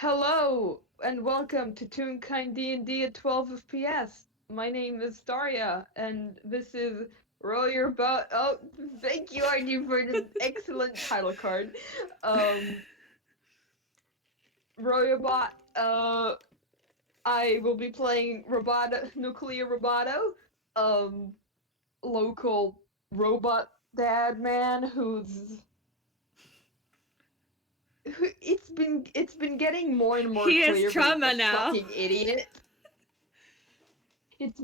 Hello and welcome to Toonkind D&D at 12 FPS. My name is Staria and this is Roll Your Boat. Oh, thank you, Arnie, for the excellent title card. Um, Roll Your Bot. I will be playing Roboto, Nuclear Roboto, um, local robot dad man it's been getting more and more He has clear, but he's a trauma now. fucking idiot. It's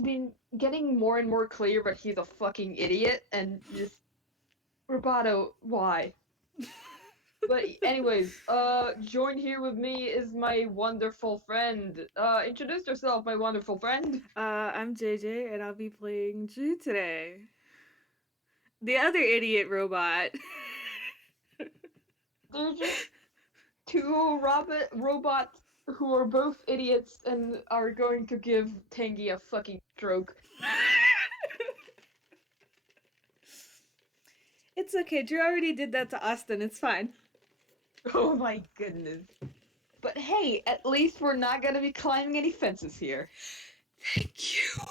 been getting more and more clear, but he's a fucking idiot, and just Roboto, why? But anyways, joined here with me is my wonderful friend. Introduce yourself, my wonderful friend. I'm JayJay, and I'll be playing Drew today. The other idiot robot. They're just two robots who are both idiots and are going to give Tangy a fucking stroke. It's okay, Drew already did that to Austin, it's fine. Oh my goodness. But hey, at least we're not gonna be climbing any fences here. Thank you.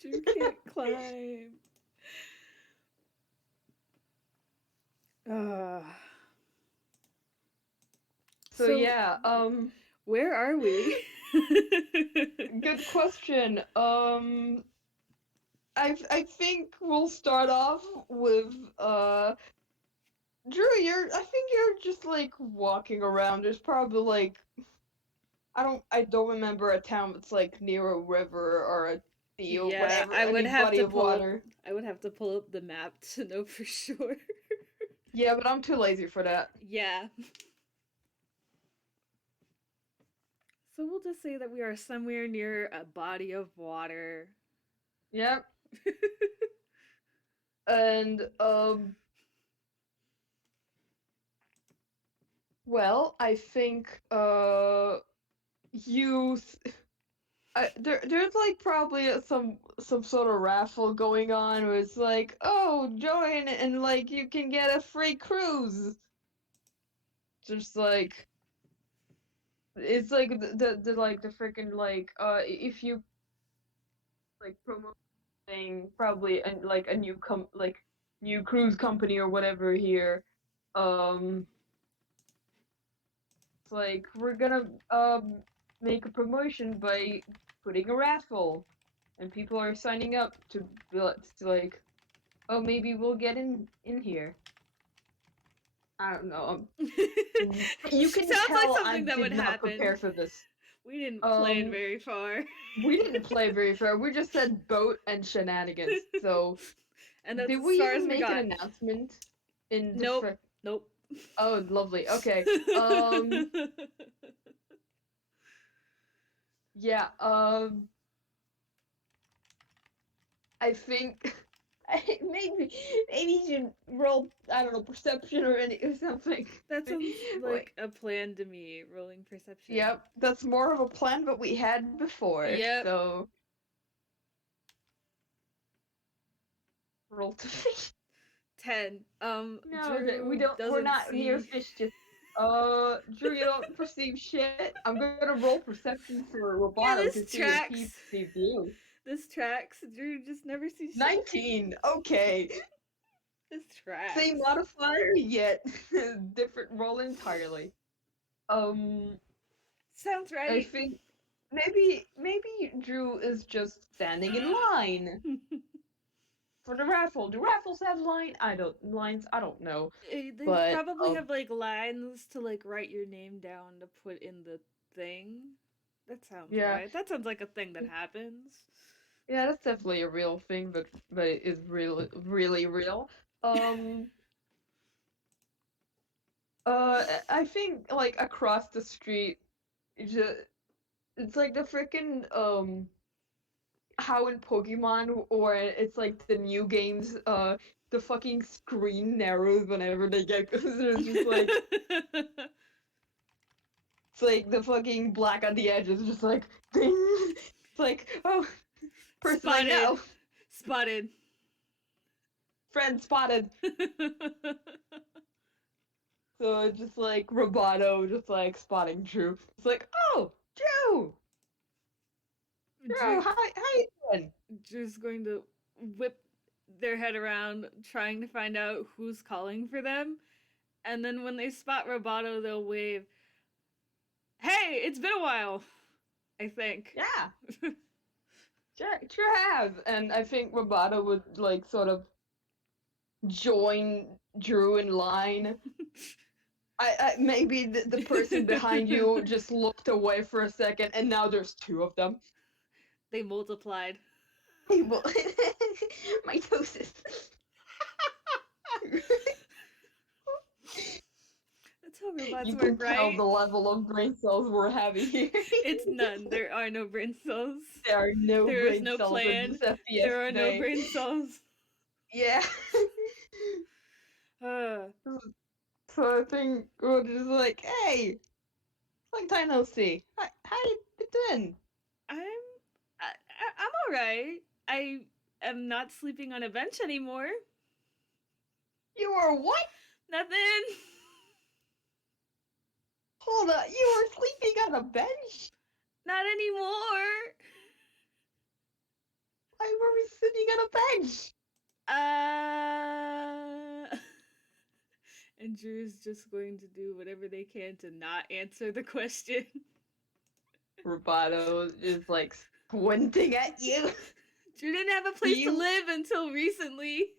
Drew can't climb. Uh, So so, yeah, where are we? good question. I think we'll start off with Drew. I think you're just like walking around. There's probably like I don't remember a town that's like near a river or a sea or Yeah, whatever, any body of water. I would have to pull up the map to know for sure. Yeah, but I'm too lazy for that. Yeah. So we'll just say that we are somewhere near a body of water. Yep. And well, I think you there's like probably some sort of raffle going on where it's like, oh, join and like you can get a free cruise. Just like it's like the like the freaking like if you like promote thing probably and like a new cruise company or whatever here. It's like we're gonna make a promotion by putting a raffle, and people are signing up to like, oh, maybe we'll get in here. I don't know. You can Sounds like tell I something that would did not happen. prepare for this. We didn't plan Um, very far. we didn't play very fair. We just said boat and shenanigans. So, And that's did as we far even as we make an got. announcement in the Nope. frick? Nope. Oh, lovely. Okay. Yeah. I think maybe you should roll, I don't know, perception or something. That sounds Wait. like a plan to me, rolling perception. Yep, that's more of a plan but we had before. Yep. So roll to fish. 10. No, we Drew don't. We're doesn't not near see. fish. Just Drew, you don't perceive shit. I'm gonna roll perception for Yeah, Roboto to this see if he tracks. perceives you. This tracks. Drew just never sees shit. 19. Okay. This tracks. Same modifier yet different roll entirely. Um, Sounds I right. think maybe Drew is just standing in line for the raffle. Do raffles have lines? I don't know. They But probably have like lines to like write your name down to put in the thing. That sounds yeah. right. That sounds like a thing that happens. Yeah, that's definitely a real thing, but it is really real. Um I think like across the street it's like the freaking how in Pokemon or it's like the new games the fucking screen narrows whenever they get closer. It's just like it's like the fucking black on the edge is just like ding. It's like, oh, person I Spotted. know. Spotted. Friend spotted. So it's just like Roboto just like spotting Drew. It's like, oh, Drew! Drew, Drew, how you doing? Drew's going to whip their head around, trying to find out who's calling for them. And then when they spot Roboto, they'll wave, "Hey, it's been a while." I think. Yeah, sure have. And I think Roboto would like sort of join Drew in line. I maybe the person behind you just looked away for a second, and now there's two of them. They multiplied. Well, mitosis. That's how robots You work, can tell right? the level of brain cells we're having here. It's none. There are no brain cells. There are no There is brain no cells in plan. this FPS There are no today. brain cells. Yeah. Uh, So I think we're just like, hey, long time no see. How you doing? I'm I'm all right. I am not sleeping on a bench anymore. You were what? Nothing. Hold up, you were sleeping on a bench? Not anymore. Why were we sitting on a bench? And Drew's just going to do whatever they can to not answer the question. Roboto is like squinting at you. Drew didn't have a Do place to you? live until recently.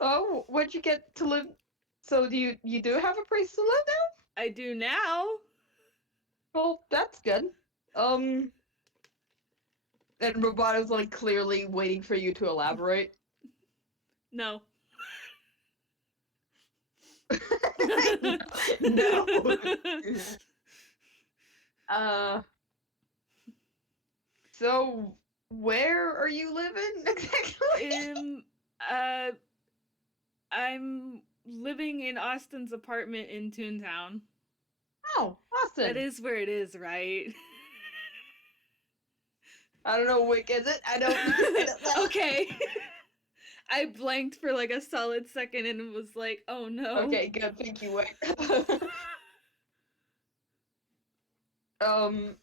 Oh, where'd you get to live? So you do have a place to live now? I do now. Well, that's good. Um, and Roboto's like clearly waiting for you to elaborate. No. No. Uh, so where are you living exactly? uh, I'm living in Austin's apartment in Toontown. Oh, That Austin. is where it is, right? I don't know, Wick, is it? I don't know. Okay. I blanked for like a solid second and was like, oh no. Okay, good. Thank you, Wick. um,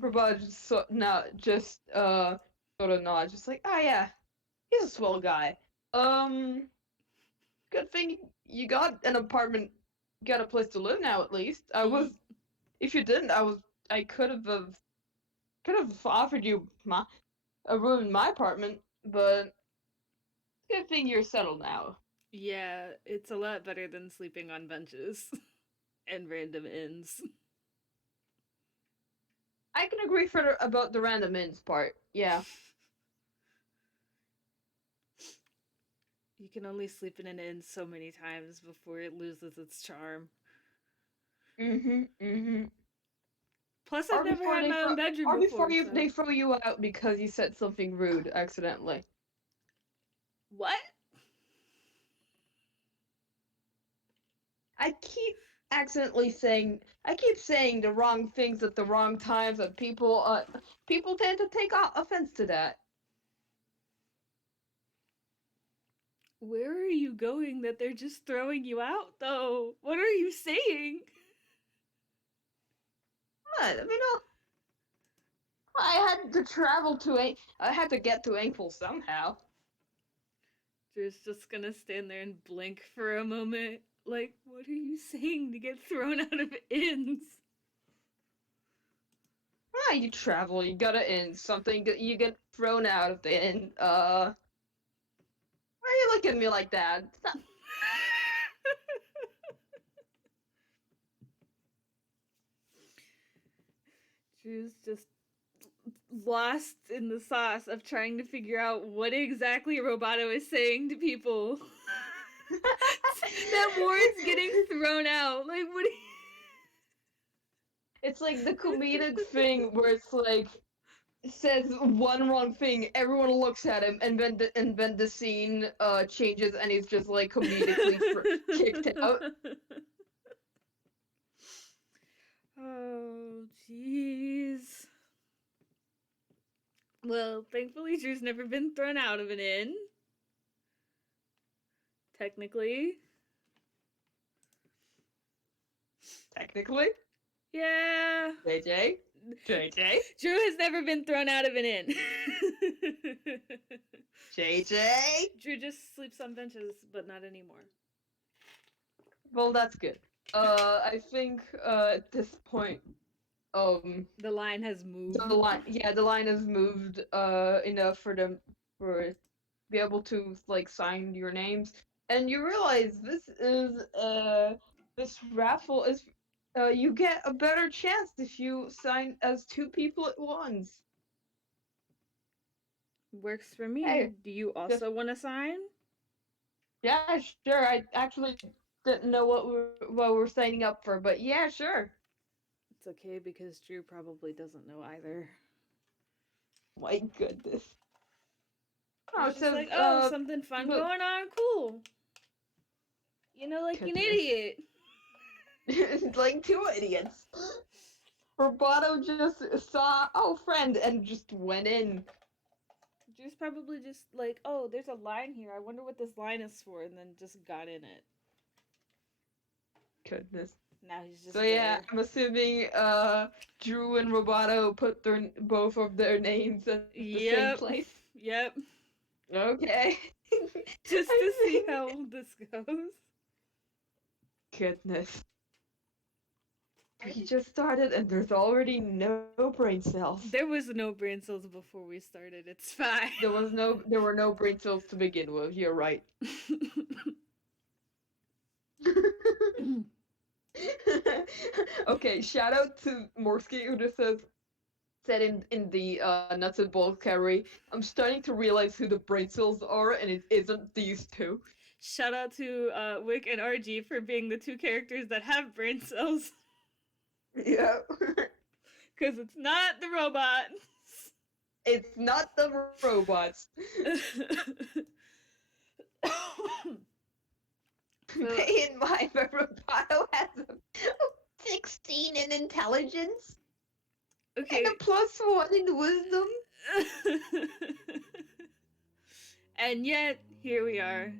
Brabad just sort of nod, just like, oh yeah, he's a swell guy. Um, good thing you got an apartment, got a place to live now at least. If you didn't, I could have offered you a room in my apartment, but good thing you're settled now. Yeah, it's a lot better than sleeping on benches and random inns. I can agree about the random ins part. Yeah. You can only sleep in an inn so many times before it loses its charm. Mm-hmm. Plus, I've Or never before had they my throw, own bedroom or before before, you so. they throw you out because you said something rude accidentally. What? I keep I keep saying the wrong things at the wrong times, and people tend to take offense to that. Where are you going that they're just throwing you out, though? What are you saying? What? I mean, I had to I had to get to Ankle somehow. Drew's just gonna stand there and blink for a moment. Like, what are you saying to get thrown out of inns? Ah, you travel, you gotta end something, you get thrown out of the inn. Why are you looking at me like that? Drew's just lost in the sauce of trying to figure out what exactly Roboto is saying to people. That warrants getting thrown out. Like, what? It's like the comedic thing where it's like says one wrong thing, everyone looks at him, and then the scene changes, and he's just like comedically kicked out. Oh, jeez. Well, thankfully, Drew's never been thrown out of an inn. Technically. Technically, Yeah. JJ, JJ, Drew has never been thrown out of an inn. JJ. Drew just sleeps on benches, but not anymore. Well, that's good. I think at this point, The line has moved. the line has moved enough for them for be able to like sign your names, and you realize this raffle is you get a better chance if you sign as two people at once. Works for me. Hey, Do you just also want to sign? yeah, sure. I actually didn't know what we're signing up for, but yeah, sure. It's okay because Drew probably doesn't know either. My goodness. Oh, Drew's it just says like, oh, something fun look, going on? Cool. You know, like an goodness. idiot. It's like two idiots. Roboto just saw, oh, friend, and just went in. Drew's probably just like, oh, there's a line here. I wonder what this line is for, and then just got in it. Goodness. Now he's just So yeah, there. I'm assuming Drew and Roboto put both of their names at the same Yep. place. Yep. Okay. Just I to see think- how this goes. Goodness. We just started and there's already no brain cells. There was no brain cells before we started. It's fine. There were no brain cells to begin with. You're right. Okay, shout out to Morsky who just said in the nuts and bolts carry. I'm starting to realize who the brain cells are, and it isn't these two. Shout out to Wick and RG for being the two characters that have brain cells. Yeah. Because it's not the robot. It's not the robots. Pay in mind that Roboto has a 16 in intelligence Okay. and a +1 in wisdom. And yet, here we are.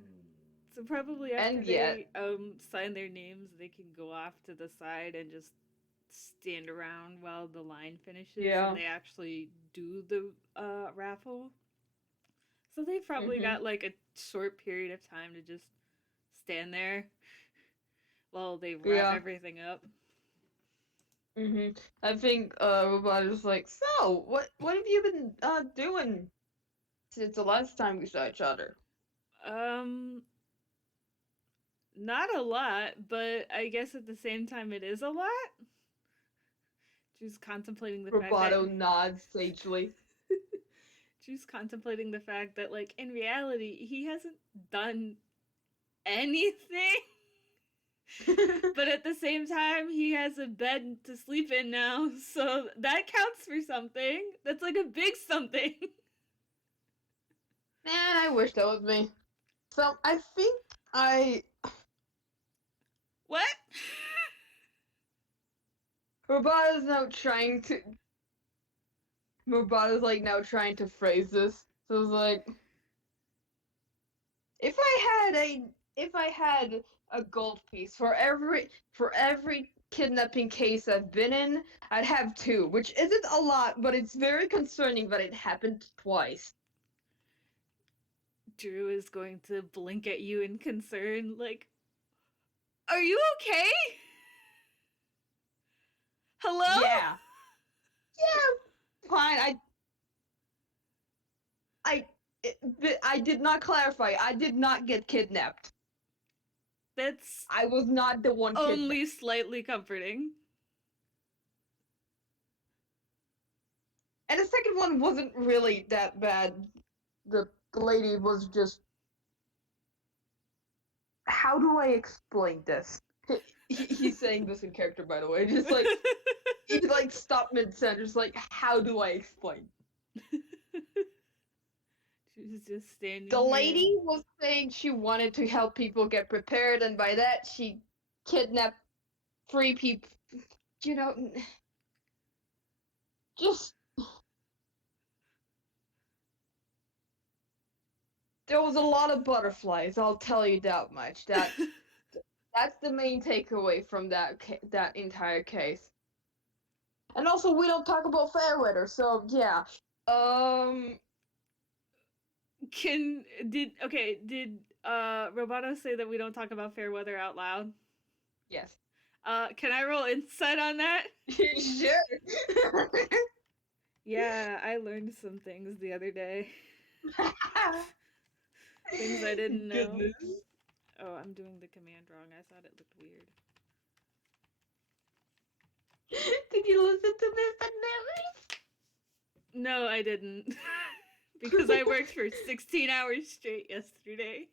So probably after And yet. they sign their names, they can go off to the side and just stand around while the line finishes Yeah. and they actually do the raffle. So they probably got like a short period of time to just stand there while they wrap everything up. I think Roboto's like, so what have you been doing since the last time we saw each other? Not a lot, but I guess at the same time it is a lot. She's contemplating the fact that Roboto nods sagely. she's contemplating the fact that like in reality he hasn't done anything. But at the same time he has a bed to sleep in now, so that counts for something. That's like a big something. Man, I wish that was me. So I think What? Roboto's now trying to Roboto's like now trying to phrase this. So it's like if I had a gold piece for every kidnapping case I've been in, I'd have two, which isn't a lot, but it's very concerning that it happened twice. Drew is going to blink at you in concern, like, are you okay? Hello? Yeah. Yeah. Fine. I did not clarify. I did not get kidnapped. That's I was not the one kidnapped. only slightly comforting. And the second one wasn't really that bad. The lady was just. How do I explain this? He's saying this in character, by the way. Just like he like stopped mid sentence. Like, how do I explain? She's just standing. The lady was saying she wanted to help people get prepared, and by that she kidnapped 3 people. You know, just there was a lot of butterflies. I'll tell you that much. That That's the main takeaway from that entire case. And also, we don't talk about Fairweather, so yeah. Um, Did Roboto say that we don't talk about fair weather out loud? yes. Can I roll insight on that? Sure. Yeah, I learned some things the other day. Things I didn't know. Goodness. Oh, I'm doing the command wrong. I thought it looked weird. Did you listen to Mr. Nevis? No, I didn't. Because I worked for 16 hours straight yesterday.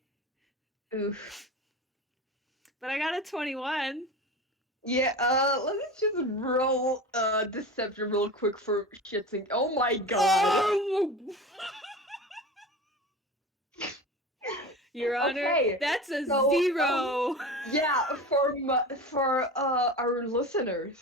Oof. But I got a 21. Yeah, let me just roll deception real quick for shits and oh my god. Oh! Your Honor, Okay, that's a so, 0. Yeah, for our listeners.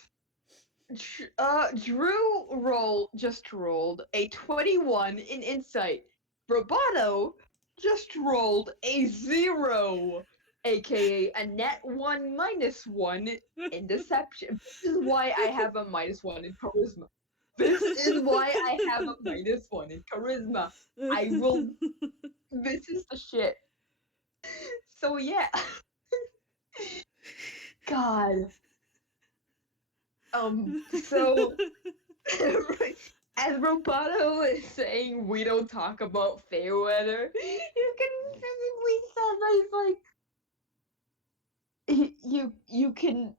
Drew just rolled a 21 in insight. Roboto just rolled a 0, aka a net 1 -1 in deception. This is why I have a -1 in charisma. This is why I have a -1 in charisma. I will. This is the shit. So yeah. God. So as Roboto is saying, we don't talk about fair weather. You can physically say like you can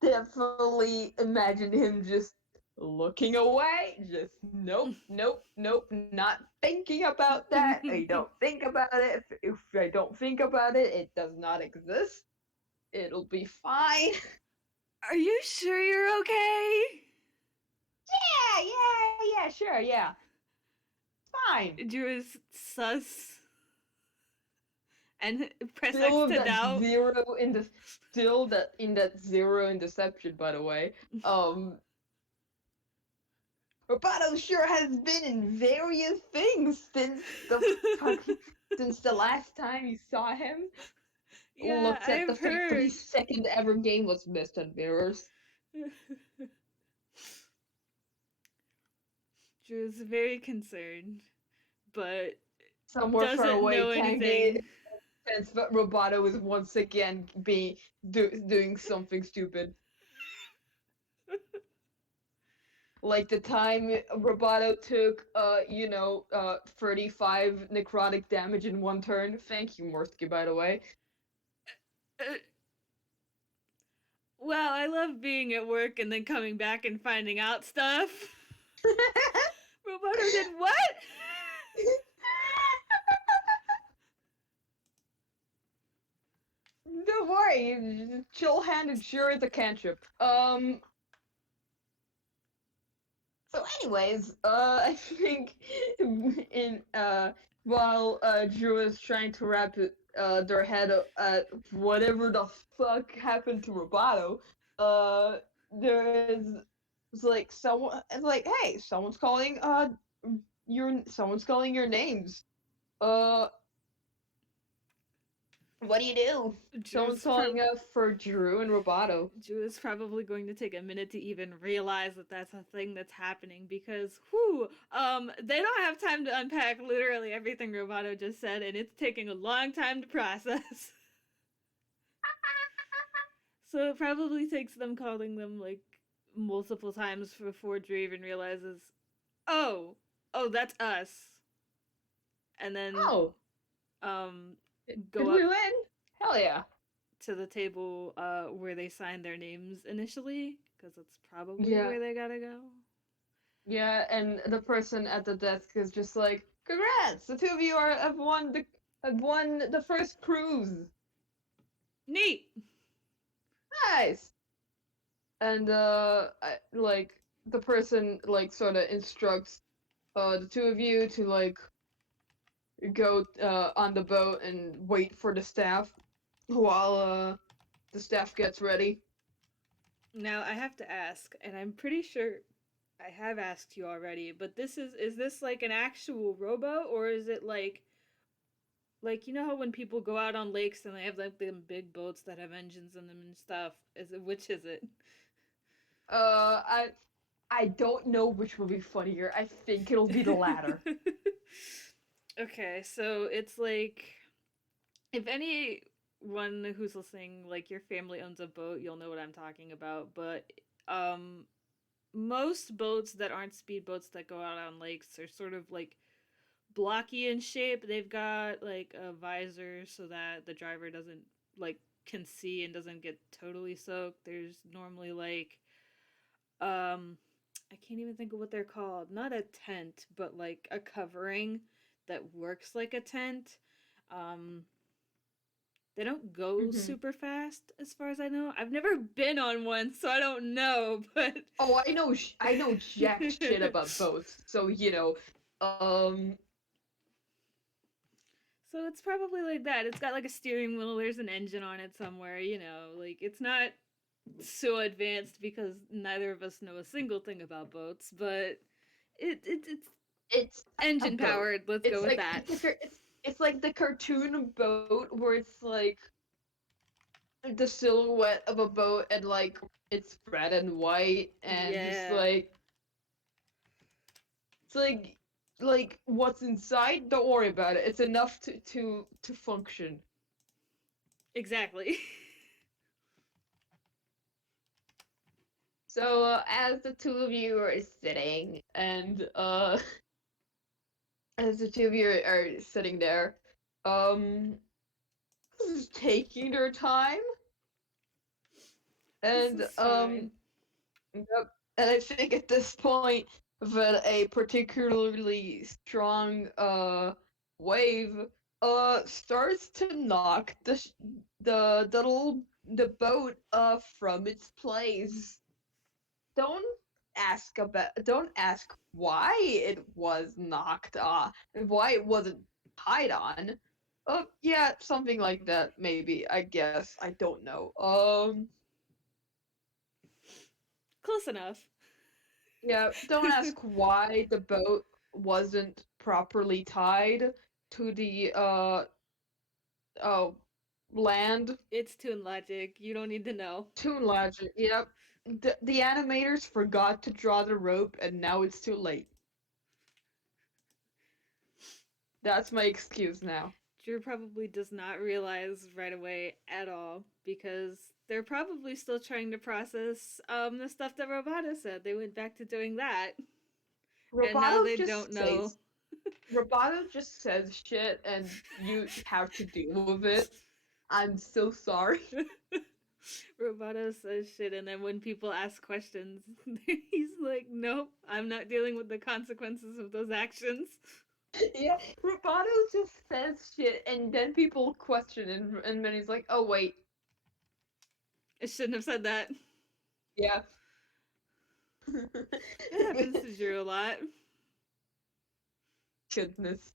definitely imagine him just looking away, just nope, nope, nope, not thinking about that. I don't think about it. If I don't think about it, it does not exist. It'll be fine. Are you sure you're okay? Yeah, sure, yeah. Fine. Drew is sus. And press X Still to that doubt. zero in the still that in that 0 in deception, by the way. Roboto sure has been in various things since the last time you saw him. Yeah, Looks at the I've fact that heard. his second ever game was missed on mirrors. Drew's very concerned, but Somewhere far doesn't away, know Tangy anything. sense that Roboto is once again doing something stupid. Like the time Roboto took 35 necrotic damage in one turn. Thank you, Morsky, by the way. Well, I love being at work and then coming back and finding out stuff. Roboto did what? Don't worry, chill handed sure is a cantrip. So anyways, I think in while Drew is trying to wrap their head at whatever the fuck happened to Roboto, there's it's like someone it's like, hey, someone's calling your names. Uh what do you do? Someone's Drew's, calling for Drew and Roboto. Drew is probably going to take a minute to even realize that that's a thing that's happening because, whew, they don't have time to unpack literally everything Roboto just said, and it's taking a long time to process. So it probably takes them calling them like multiple times before Drew even realizes, oh, that's us, and then Oh, um did go we up win? Hell yeah. to the table where they signed their names initially, because that's probably Yeah. where they gotta go. Yeah, and the person at the desk is just like, "Congrats! The two of you have won the first cruise. Neat. Nice." And like the person like sort of instructs the two of you to like go on the boat and wait for the staff while the staff gets ready. Now I have to ask, and I'm pretty sure I have asked you already, but is this like an actual robo, or is it like Like, you know how when people go out on lakes and they have like them big boats that have engines in them and stuff? Is it which is it? Uh, I I don't know which will be funnier. I think it'll be the latter. Okay, so it's like if anyone who's listening, like your family owns a boat, you'll know what I'm talking about. But um, most boats that aren't speedboats that go out on lakes are sort of like blocky in shape. They've got like a visor so that the driver doesn't like can see and doesn't get totally soaked. There's normally like um I can't even think of what they're called. Not a tent, but like a covering that works like a tent. Um they don't go Hmm. super fast as far as I know. I've never been on one, so I don't know, but Oh, I know jack shit about boats. So, so it's probably like that. It's got like a steering wheel, there's an engine on it somewhere, like it's not so advanced because neither of us know a single thing about boats, but it's it's a engine boat. powered. Let's go It's with like that. it's like the cartoon boat where it's like the silhouette of a boat and like it's red and white and just Yeah, like it's like what's inside, don't worry about it. It's enough to function. exactly. So as the two of you are sitting and as the two of you are sitting there, um just taking their time This and is fine. yep. And I think at this point that a particularly strong wave starts to knock the boat from its place. Don't don't ask why it was knocked off, why it wasn't tied on. Yeah, something like that maybe, I guess. I don't know. Close enough. Yeah, don't ask why the boat wasn't properly tied to the oh land. It's Toon Logic. You don't need to know. Toon logic. Yep. The animators forgot to draw the rope and now it's too late. That's my excuse now. Drew probably does not realize right away at all because they're probably still trying to process the stuff that Roboto said. They went back to doing that, and now Roboto they don't just know. says Roboto just says shit and you have to deal with it. I'm so sorry. Roboto says shit, and then when people ask questions, he's like, "Nope, I'm not dealing with the consequences of those actions." Yeah, Roboto just says shit and then people question and then he's like, oh wait, I shouldn't have said that. yeah. It happens to Drew a lot. Goodness.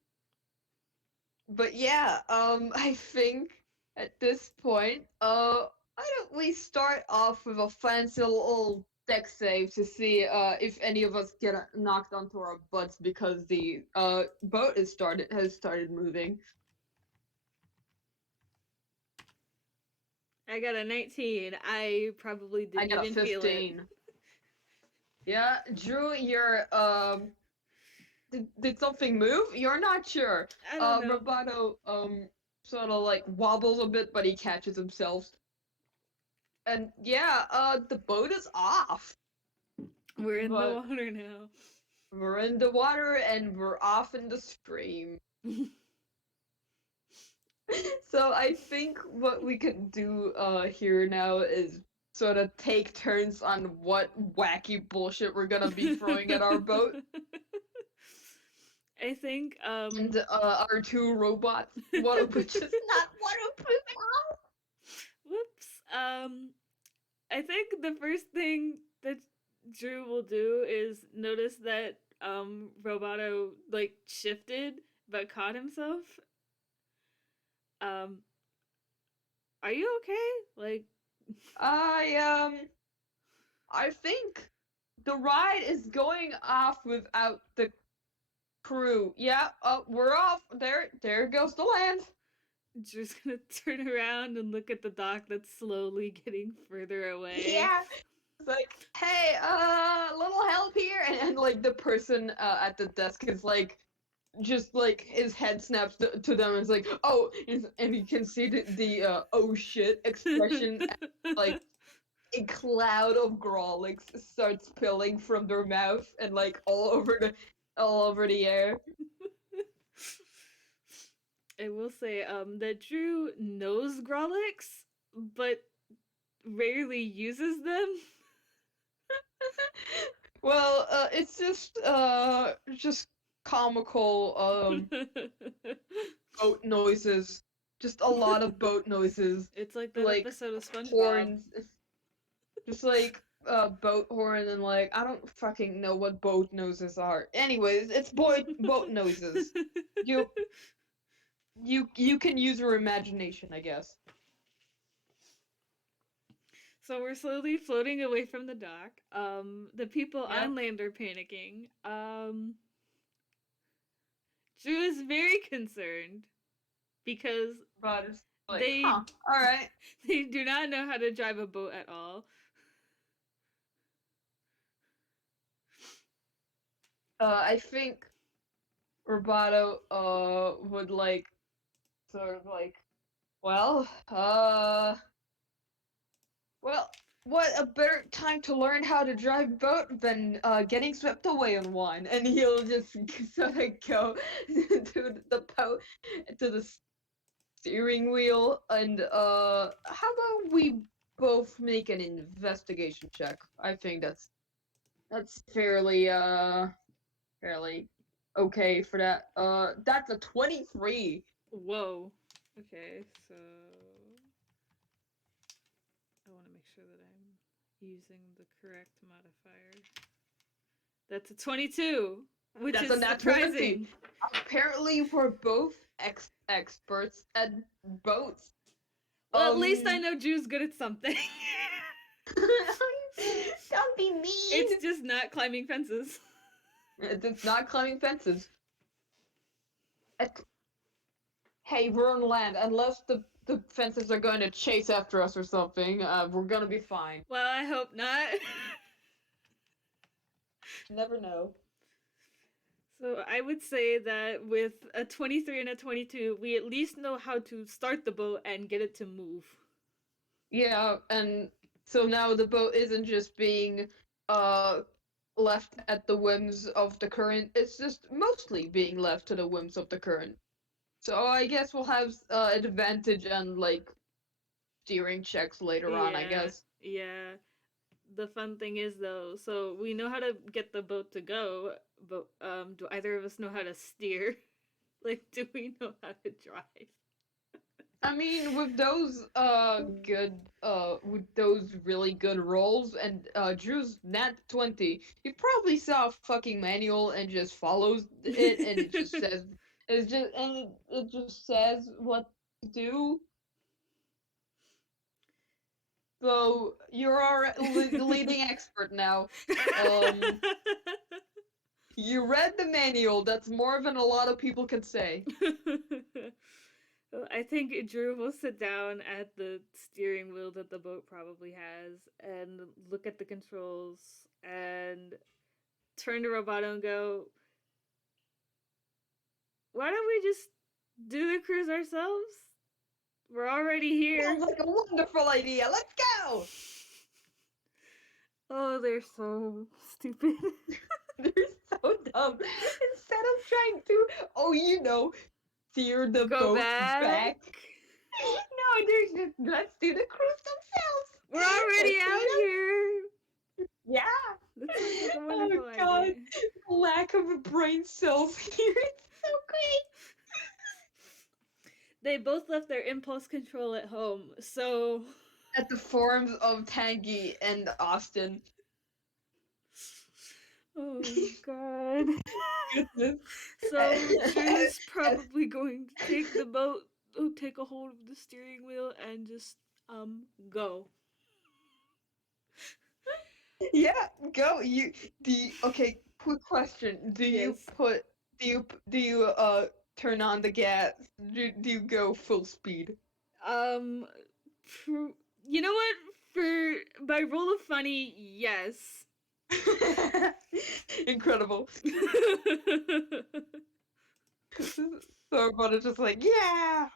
But yeah, I think at this point, why don't we start off with a fancy little deck save to see if any of us get knocked onto our butts because the boat has started moving. I got a 19. I probably I didn't got a even feel it. 15. Yeah, Drew, you're did something move? You're not sure. I don't know. Roboto sort of like wobbles a bit, but he catches himself. And yeah, the boat is off. We're in the But water now. we're in the water and we're off in the stream. So I think what we can do here now is sort of take turns on what wacky bullshit we're gonna be throwing at our boat. I think And our two robots, one of which is not waterproof at all. whoops. I think the first thing that Drew will do is notice that Roboto like shifted but caught himself. Um are you okay? Like I I think the ride is going off without the crew. Yeah, we're off. There goes the land. Drew's gonna turn around and look at the dock that's slowly getting further away. Yeah. It's like, hey, little help here, and like the person at the desk is like, just like his head snaps to them and it's like, oh, and you can see the oh shit expression, like a cloud of Growlix starts spilling from their mouth and like all over the air. I will say that Drew knows Grolix, but rarely uses them. Well, it's just comical boat noises. Just a lot of boat noises. It's like that Like episode of SpongeBob. horns. Just like boat horn and like I don't fucking know what boat noises are. Anyways, it's boat noises. You you can use your imagination, I guess. So we're slowly floating away from the dock. The people Yeah. on land are panicking. Drew is very concerned because But it's like, they huh, all right. they do not know how to drive a boat at all. I think Roboto would like sort of like, well, well, what a better time to learn how to drive a boat than getting swept away on one, and he'll just sort of go to the boat, to the steering wheel, and how about we both make an investigation check? I think that's fairly okay for that. That's a 23. Whoa. Okay, so I want to make sure that I'm using the correct modifier. That's a 22, which That's is a nat 20. surprising. Apparently, we're both experts at boats. Well, at least I know Drew's good at something. Don't be mean. It's just not climbing fences. It's not climbing fences. Hey, we're on land. Unless the fences are going to chase after us or something, we're gonna be fine. Well, I hope not. Never know. So I would say that with a 23 and a 22, we at least know how to start the boat and get it to move. Yeah, and so now the boat isn't just being left at the whims of the current. It's just mostly being left to the whims of the current. So I guess we'll have an advantage and like steering checks later on, I guess. Yeah. The fun thing is though, so we know how to get the boat to go, but do either of us know how to steer? Like, do we know how to drive? I mean, with those with those really good rolls and Drew's nat 20, he probably saw a fucking manual and just follows it and it just says it just says what to do. So you're our leading expert now. You read the manual. That's more than a lot of people can say. I think Drew will sit down at the steering wheel that the boat probably has and look at the controls and turn to Roboto and go, why don't we just do the cruise ourselves? We're already here. Sounds like a wonderful idea. Let's go! Oh, they're so stupid. They're so dumb. Instead of trying to, steer the Go boat back. No, they're just, let's do the cruise themselves. We're already out here. Yeah. That sounds like a wonderful Oh god, idea. lack of brain cells here. It's so great. They both left their impulse control at home, so At the forums of Tangy and Austin. oh god. Goodness. So Drew's probably going to take the boat, take a hold of the steering wheel, and just go. Yeah, go. Okay, quick question. Do Yes. you turn on the gas? Do you go full speed? Um, you know what? For by roll of funny, yes. Incredible. So Roboto's just like, yeah!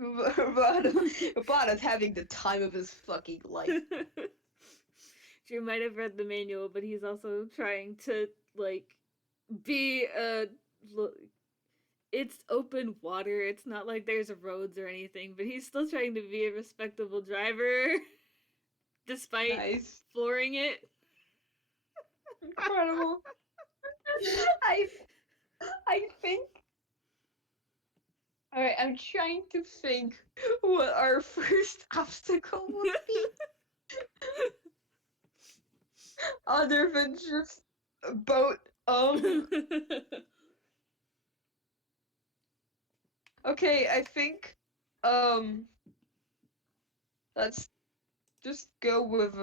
Roboto's having the time of his fucking life. Drew might have read the manual, but he's also trying to like be a. It's open water. It's not like there's roads or anything, but he's still trying to be a respectable driver, despite Nice. flooring it. Incredible. I I think. Alright, I'm trying to think what our first obstacle would be. Other than just a boat. Okay, I think let's just go with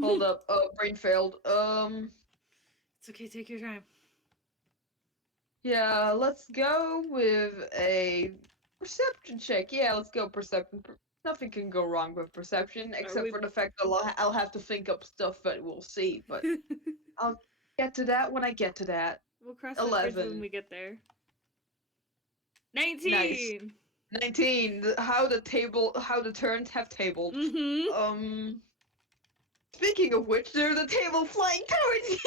hold up, brain failed. It's okay, take your time. Yeah, let's go with a perception check. Yeah, let's go perception. Nothing can go wrong with perception, except for the fact that I'll have to think up stuff that we'll see, but I'll get to that when I get to that. We'll cross that bridge when 11. we get there. Nice. 19! 19. How the turns have tabled. Mm-hmm. Speaking of which, there's a table flying towards you.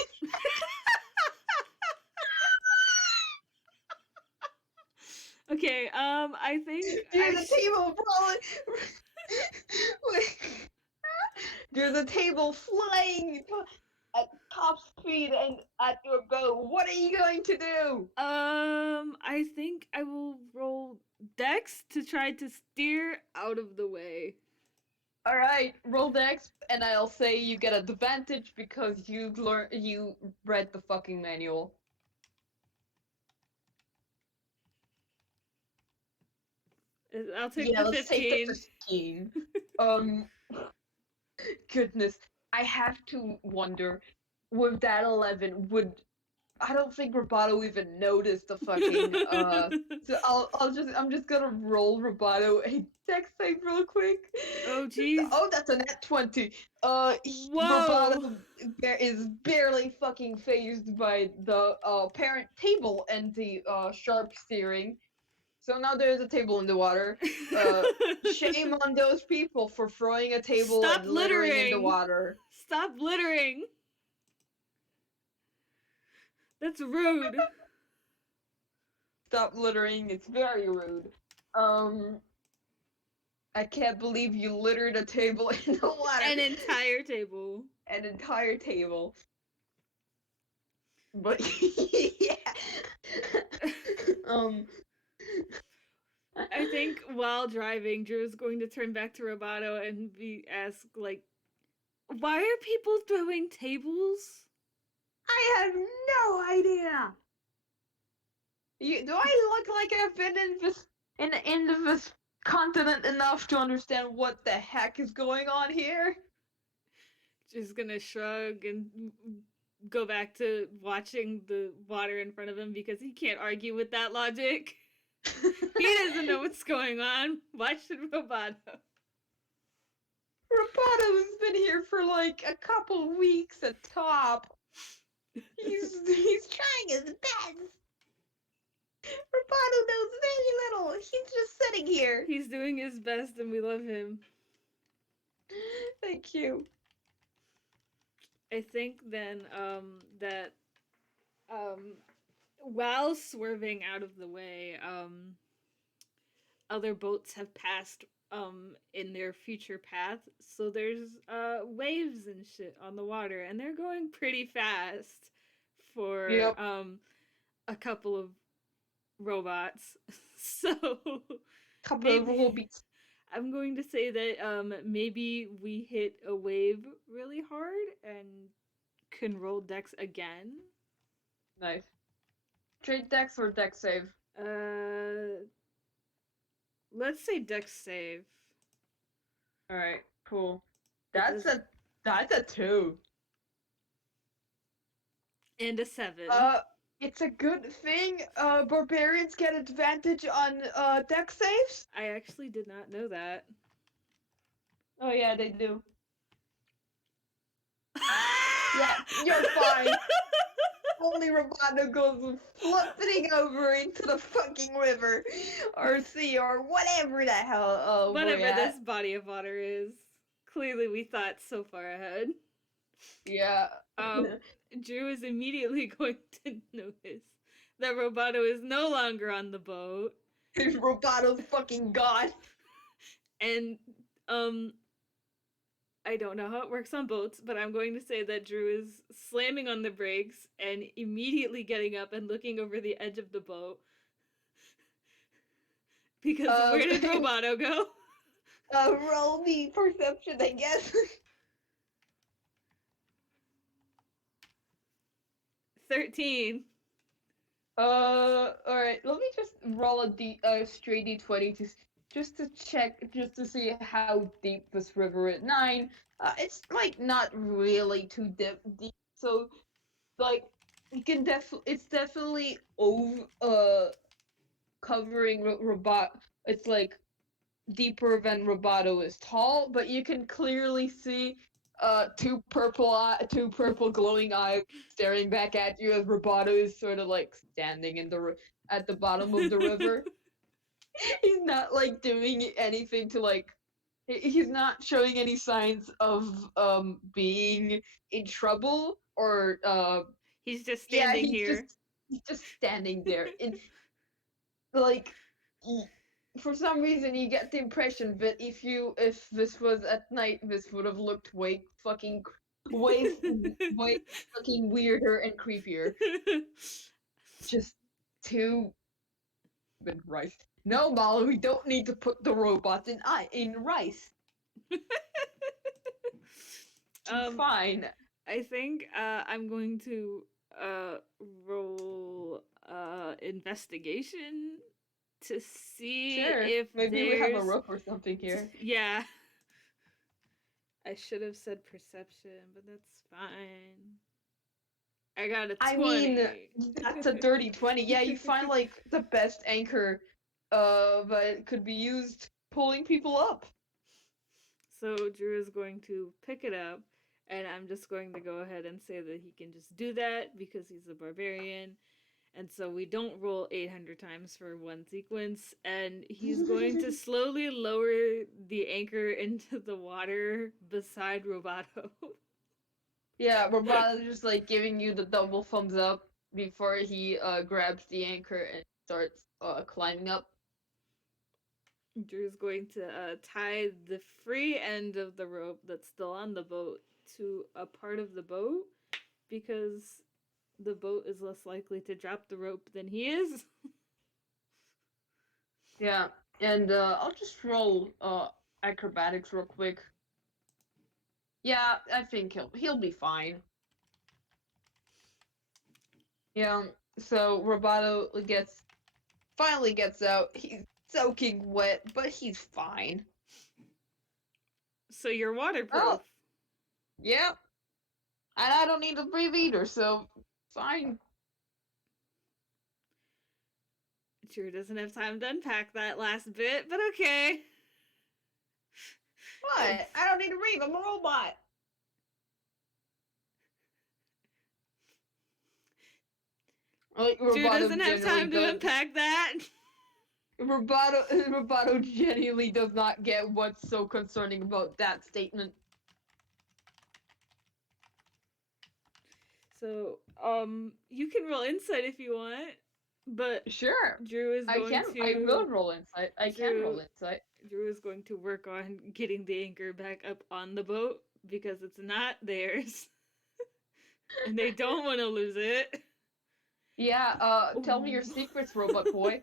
Okay, I think There's a table falling. There's a table flying at top speed and at your bow. What are you going to do? I think I will roll Dex to try to steer out of the way. All right, roll dex, and I'll say you get an advantage because you read the fucking manual. I'll take Yeah, the let's 15. take the 15. um, goodness, I have to wonder, with that 11, I don't think Roboto even noticed the fucking so I'm just gonna roll Roboto a dex save real quick. Oh jeez. Oh, that's a nat 20. Whoa. Roboto is barely fucking phased by the parent table and the sharp steering. So now there's a table in the water. Shame on those people for throwing a table Stop and littering in the littering. water. Stop littering. That's rude. Stop littering, it's very rude. I can't believe you littered a table in the water. An entire table. An entire table. But yeah. I think while driving, Drew is going to turn back to Roboto and ask, like, why are people throwing tables? I have no idea. Do I look like I've been in this continent enough to understand what the heck is going on here? Just gonna shrug and go back to watching the water in front of him because he can't argue with that logic. He doesn't know what's going on. Why should Roboto? Roboto's been here for like a couple weeks at top. He's trying his best. Roboto knows very little. He's just sitting here. He's doing his best and we love him. Thank you. I think then that while swerving out of the way, other boats have passed in their future path, so there's waves and shit on the water, and they're going pretty fast for a couple of robots. So Couple of robots. I'm going to say that maybe we hit a wave really hard and can roll dex again. Nice. Trade dex or dex save? Let's say dex save. Alright, cool. That's a 2. And a 7. It's a good thing barbarians get advantage on deck saves. I actually did not know that. Oh yeah, they do. Yeah, you're fine. Only Roboto goes floating over into the fucking river or sea or whatever the hell we're Whatever this at. body of water is. Clearly, we thought so far ahead. Yeah. Um, Drew is immediately going to notice that Roboto is no longer on the boat. Roboto's fucking gone. And, I don't know how it works on boats, but I'm going to say that Drew is slamming on the brakes and immediately getting up and looking over the edge of the boat. Because where did Roboto go? Roll me perception, I guess. 13. Alright, let me just roll a straight d20 just to check, just to see how deep this river is. 9. It's like not really too deep, so like you can it's definitely over covering robot. It's like deeper than Roboto is tall, but you can clearly see two purple glowing eyes staring back at you as Roboto is sort of like standing in at the bottom of the river. He's not like doing anything to like he's not showing any signs of being in trouble or He's just yeah, standing here. he's just standing there. And like for some reason you get the impression that if this was at night this would have looked way way fucking weirder and creepier. Just too with rice. No, Molly, we don't need to put the robots in rice. Fine. I think I'm going to roll investigation to see Sure. if Maybe we have a rope or something here. Yeah. I should have said perception, but that's fine. I got a 20. I mean, that's a dirty 20. Yeah, you find like the best anchor that could be used pulling people up. So Drew is going to pick it up, and I'm just going to go ahead and say that he can just do that because he's a barbarian. And so we don't roll 800 times for one sequence, and he's going to slowly lower the anchor into the water beside Roboto. Yeah, Roboto's just like giving you the double thumbs up before he grabs the anchor and starts climbing up. Drew's going to tie the free end of the rope that's still on the boat to a part of the boat because the boat is less likely to drop the rope than he is. Yeah, and I'll just roll acrobatics real quick. Yeah, I think he'll be fine. Yeah, so Roboto finally gets out. He's soaking wet, but he's fine. So you're waterproof. Oh, yeah. And I don't need to breathe either, so fine. Drew doesn't have time to unpack that last bit, but okay. What? I don't need to breathe. I'm a robot. Like, Drew doesn't have time to unpack that. Roboto genuinely does not get what's so concerning about that statement. So, you can roll insight if you want, but Sure. Drew is going to. I will roll insight. I can roll insight. Drew is going to work on getting the anchor back up on the boat because it's not theirs. And they don't want to lose it. Yeah, tell me your secrets, robot boy.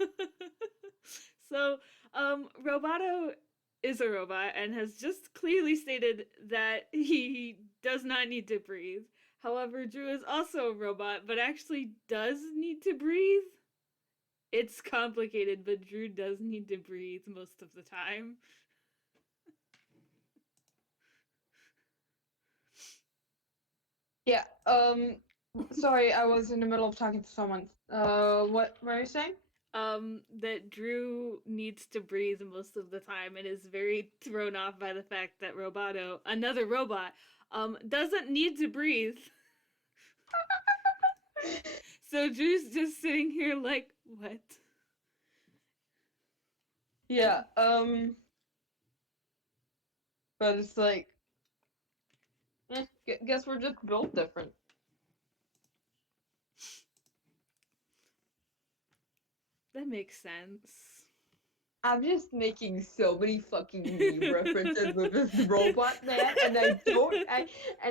So, Roboto is a robot and has just clearly stated that he does not need to breathe. However, Drew is also a robot, but actually does need to breathe. It's complicated, but Drew does need to breathe most of the time. Yeah, Sorry, I was in the middle of talking to someone. What were you saying? That Drew needs to breathe most of the time and is very thrown off by the fact that Roboto, another robot, doesn't need to breathe. So Drew's just sitting here like, what? Yeah, but it's like, guess we're just built different. That makes sense. I'm just making so many fucking meme references with this robot man, and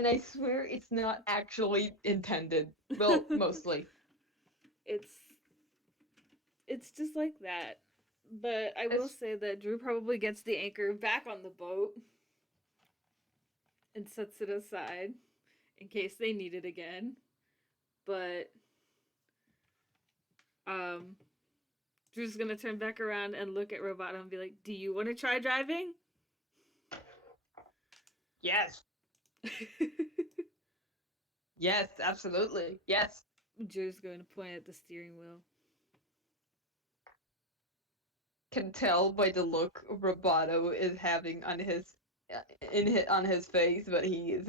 I swear it's not actually intended. Well, mostly. it's it's just like that. But I will It's say that Drew probably gets the anchor back on the boat and sets it aside in case they need it again. But um Drew's gonna turn back around and look at Roboto and be like, "Do you want to try driving?" yes, yes, absolutely, yes. Drew's going to point at the steering wheel. Can tell by the look Roboto is having on his on his face, but he is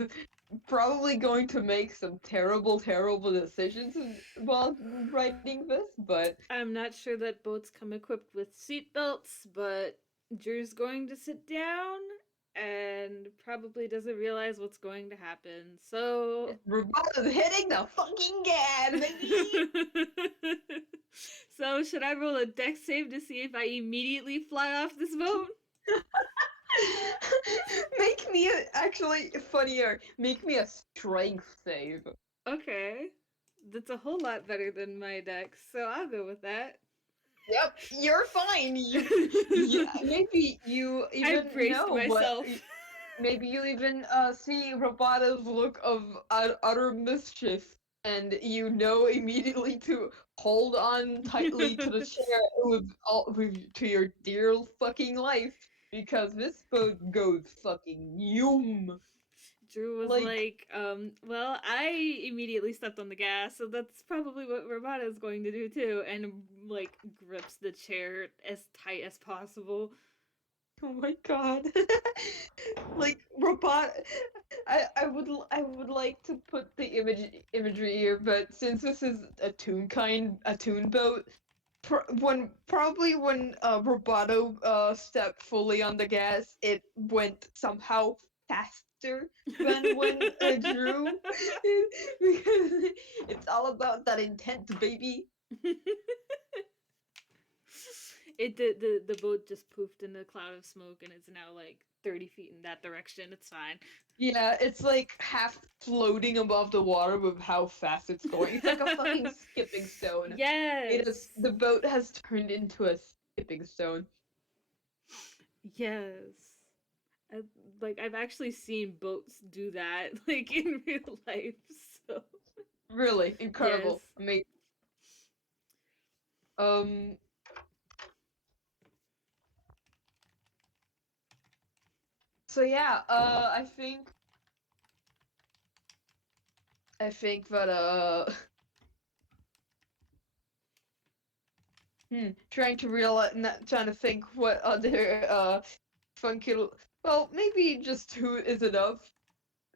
probably going to make some terrible, terrible decisions while writing this. But I'm not sure that boats come equipped with seatbelts, but Drew's going to sit down and probably doesn't realize what's going to happen. So. Roboto's hitting the fucking gas, baby. So, should I roll a dex save to see if I immediately fly off this boat? Make me actually funnier. Make me a strength save. Okay. That's a whole lot better than my dex, so I'll go with that. Yep, you're fine. Yeah, maybe you I even braced know myself. maybe you even see Roboto's look of utter mischief, and you know immediately to hold on tightly to the chair to your dear fucking life, because this boat goes fucking yum. Drew was Like, like, well, I immediately stepped on the gas, so that's probably what Roboto is going to do too, and like grips the chair as tight as possible. oh my god. Like I would like to put the imagery here, but since this is a toon boat, probably when Roboto stepped fully on the gas, it went somehow faster than when Drew, because it's all about that intent, baby. It did. The boat just poofed in a cloud of smoke and it's now like 30 feet in that direction. It's fine. Yeah, it's like half floating above the water with how fast it's going. It's like a fucking skipping stone. It is Yes. the boat has turned into a skipping stone. Yes. I, like I've actually seen boats do that like in real life. So Really yes. incredible. Amazing. Um so yeah, I think that trying to realize, not trying to think what other funky well, maybe just two is enough,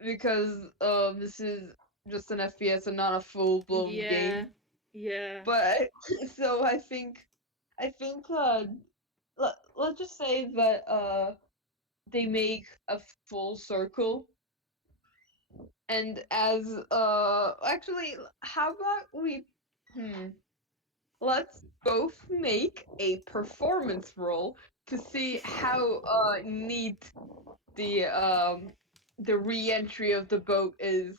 because this is just an FPS and not a full-blown Yeah. game. Yeah. But so I think let's just say that they make a full circle, and as actually, how about we let's both make a performance roll to see how neat the re-entry of the boat is.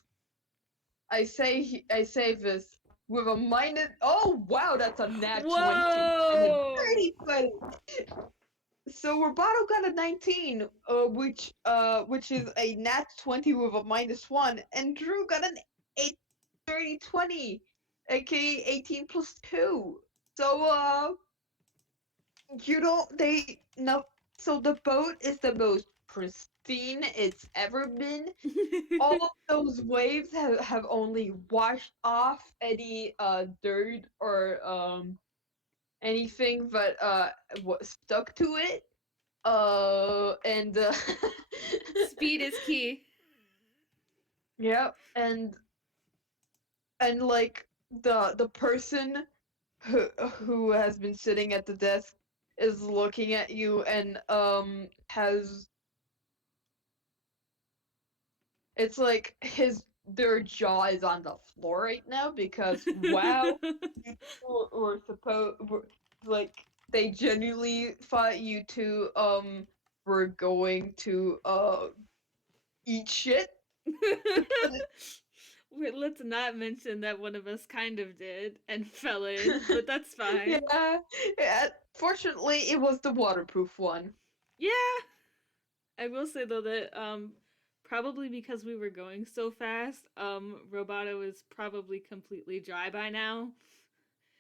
I say this with a minus. Oh wow, that's a nat 20 and a Whoa! dirty 20. So Roboto got a 19, which is a nat 20 with a -1, and Drew got an 8 30 20, aka 18 plus 2. So you don't they no so the boat is the most pristine pristine it's ever been. All of those waves have only washed off any dirt or anything but what stuck to it. And Speed is key. yeah, and like the person who has been sitting at the desk is looking at you and has it's like his their jaw is on the floor right now because wow, you two were supposed like they genuinely thought you two were going to eat shit. To put it, Let's not mention that one of us kind of did and fell in, but that's fine. yeah, yeah. Fortunately, it was the waterproof one. Yeah. I will say though that probably because we were going so fast, Roboto is probably completely dry by now.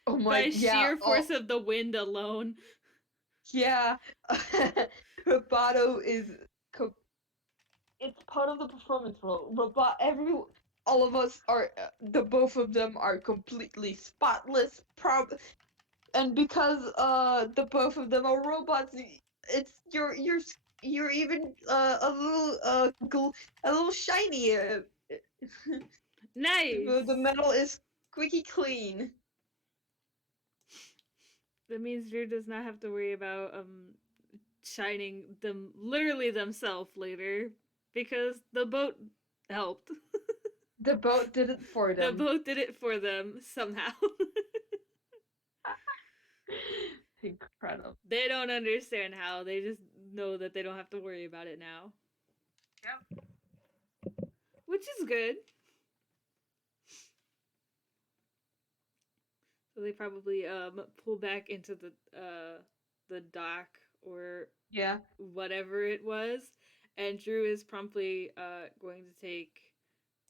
Oh my, By yeah. sheer Oh, force of the wind alone. yeah. Roboto is it's part of the performance role. All of us are the both of them are completely spotless, and because the both of them are robots, it's you're even a little shiny. Nice. The metal is squeaky clean. That means Drew does not have to worry about shining them literally themselves later because the boat helped. The boat did it for The them. boat did it for them somehow. Incredible. They don't understand how. They just know that they don't have to worry about it now. Yep. Which is good. So they probably pull back into the dock or Yeah. whatever it was, and Drew is promptly going to take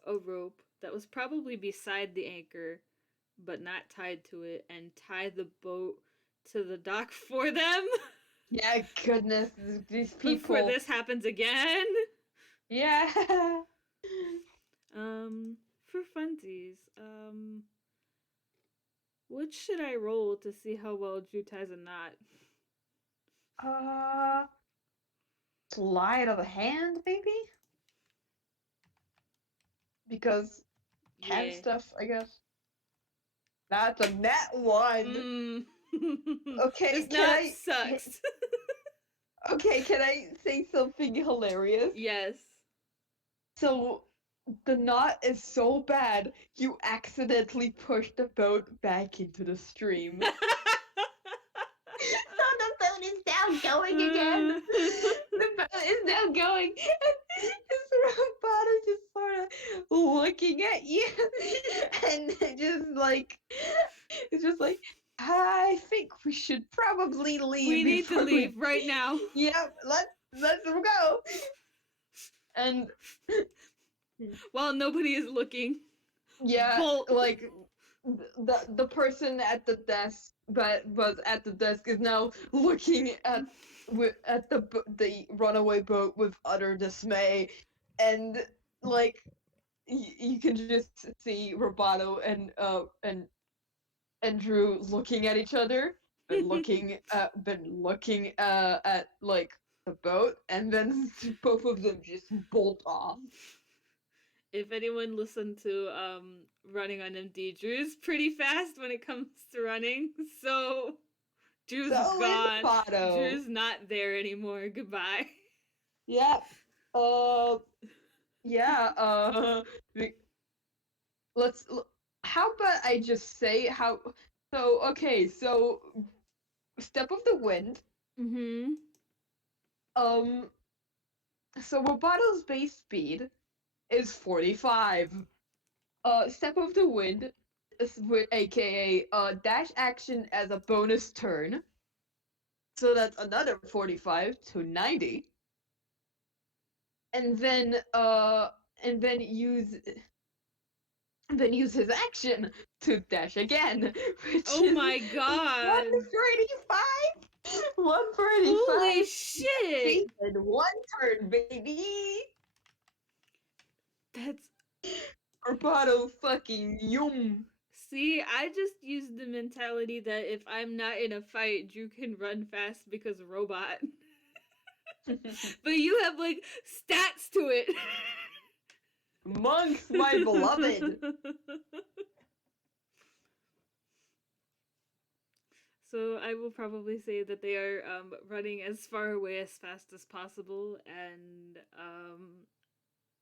a rope that was probably beside the anchor, but not tied to it, and tie the boat to the dock for them. Yeah, goodness, these Before people. this happens again. Yeah. For funsies, what should I roll to see how well Drew ties a knot? Uh, Sleight of the hand, maybe? Because hand Yeah. stuff, I guess. That's a net one. Mm. Okay, This knot sucks. can I say something hilarious? Yes. So the knot is so bad, you accidentally push the boat back into the stream. So the boat is now going again. The boat is now going, and this robot is just sort of looking at you, and it's just like, I think we should probably leave We need to before leave we. right now. Yep, let's go. And While nobody is looking. yeah, Bolt. like the person at the desk but was at the desk is now looking at the runaway boat with utter dismay, and like you can just see Roboto and Drew looking at each other, but looking at like the boat, and then both of them just bolt off. If anyone listened to Running on MD, Drew's pretty fast when it comes to running. So Drew's So is gone. Roboto. Drew's not there anymore. Goodbye. Yep. Yeah. Let's. How about I just say how? So okay. So step of the wind. Mm-hmm. Um. So Roboto's base speed is 45. Step of the wind, aka dash action as a bonus turn. So that's another 45 to 90. And then and then use his action to dash again, which Oh is my god. 135. 145 Holy shit! feet in 1 turn, baby! That's... Roboto fucking yum! See, I just used the mentality that if I'm not in a fight, Drew can run fast because robot. But you have, like, stats to it! Monks, my beloved! So I will probably say that they are running as far away as fast as possible, and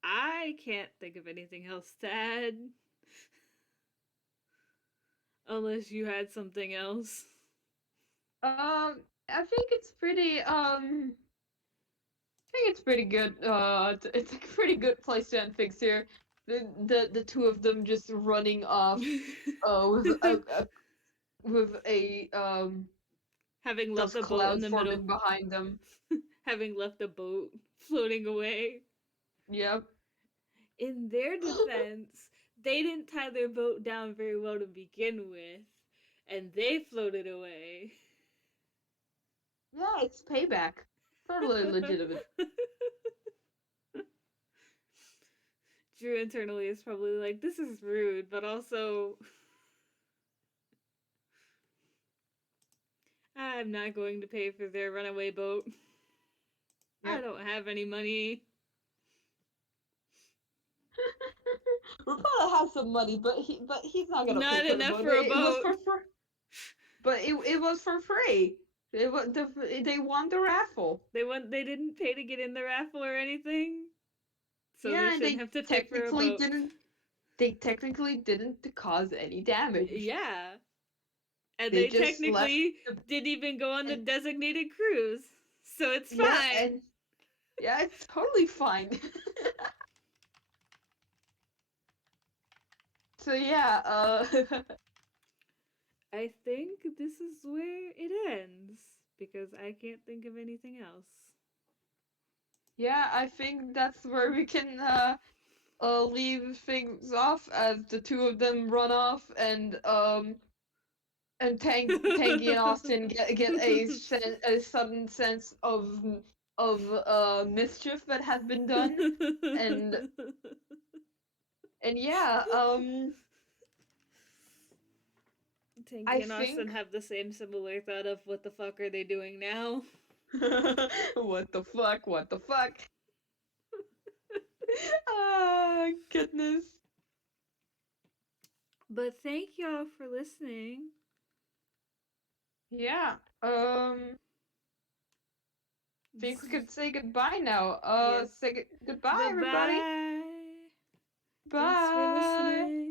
I can't think of anything else to add. Unless you had something else. I think it's pretty, I think it's pretty good, it's a pretty good place to end things here. The two of them just running off, with a, Having left dust a boat in cloud the middle. forming behind them. Having left a boat floating away. Yep. In their defense, they didn't tie their boat down very well to begin with, and they floated away. Yeah, it's payback. Totally legitimate. Drew internally is probably like, this is rude, but also, I'm not going to pay for their runaway boat. Yep. I don't have any money. Roboto has some money, but he's not gonna pay for enough the boat. for a It boat. was for free. But it was for free. They won the raffle. They didn't pay to get in the raffle or anything. So yeah, they shouldn't have to pay for a boat. They technically didn't cause any damage. Yeah. And they technically didn't even go on the designated cruise. So it's fine. Yeah, it's totally fine. So yeah, I think this is where it ends because I can't think of anything else. Yeah, I think that's where we can leave things off as the two of them run off and Tangy and Austin get a sudden sense of mischief that has been done and yeah, Tangy and Austin have the same similar thought of what the fuck are they doing now? What the fuck? What the fuck? Ah, goodness. But thank y'all for listening. Yeah. Think we could say goodbye now. Yes. Say goodbye, everybody. Bye. Thanks for listening.